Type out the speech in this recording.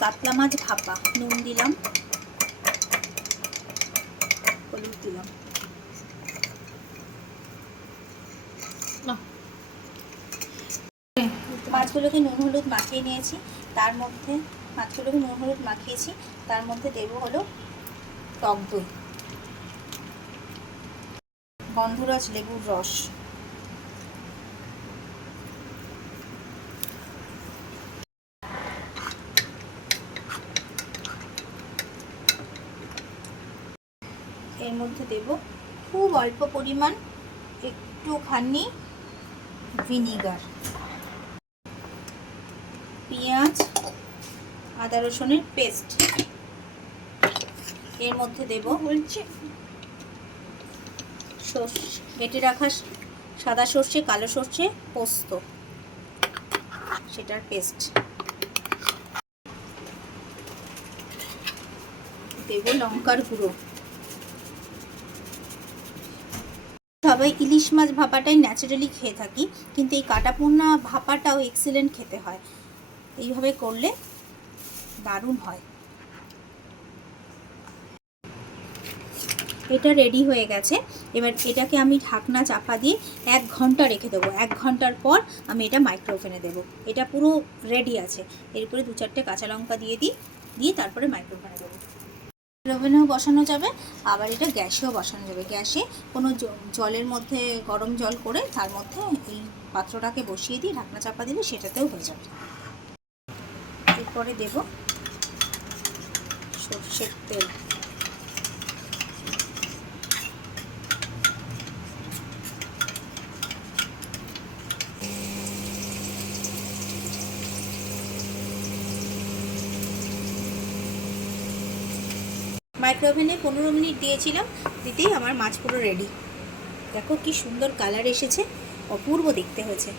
কাতলা মাছ ভাপা। নুন দিলাম, হলুদ দিলাম। মাছগুলোকে নুন হলুদ মাখিয়ে নিয়েছি, তার মধ্যে মাছগুলোকে নুন হলুদ মাখিয়েছি, তার মধ্যে দেবো হলো টক দই, গন্ধরাজ লেবুর রস, এর মধ্যে দেব খুব অল্প পরিমাণ একটুখানি ভিনিগার, পেঁয়াজ আদা রসুনের পেস্ট, এর মধ্যে দেব বেটে রাখা সাদা সর্ষে, কালো সর্ষে, পোস্ত, সেটার পেস্ট দেব, লঙ্কার গুঁড়ো। সবাই ইলিশ মাছ ভাপাটাই ন্যাচারালি খেয়ে থাকি, কিন্তু এই কাটাপোনা ভাপাটাও এক্সিলেন্ট খেতে হয়। এইভাবে করলে দারুণ হয়। এটা রেডি হয়ে গেছে। এবার এটাকে আমি ঢাকনা চাপা দিয়ে 1 ঘন্টা রেখে দেবো। 1 ঘন্টার পর আমি এটা মাইক্রো ওভেনে দেবো। এটা পুরো রেডি আছে। এরপরে 2-4টে কাঁচা লঙ্কা দিয়ে তারপরে মাইক্রো ওভেনে দেবো। ওভেনেও বসানো যাবে, আবার এটা গ্যাসেও বসানো যাবে। গ্যাসে কোনো জলের মধ্যে গরম জল করে তার মধ্যে এই পাত্রটাকে বসিয়ে দিয়ে ঢাকনা চাপা দিলে সেটাতেও হয়ে যাবে। এরপরে দেব সরষের তেল, মাইক্রো ওভেনে 15 মিনিট দিয়েছিলাম, দিতেই আমার মাছ পুরো রেডি। দেখো কি সুন্দর কালার এসেছে, অপূর্ব দেখতে হয়েছে।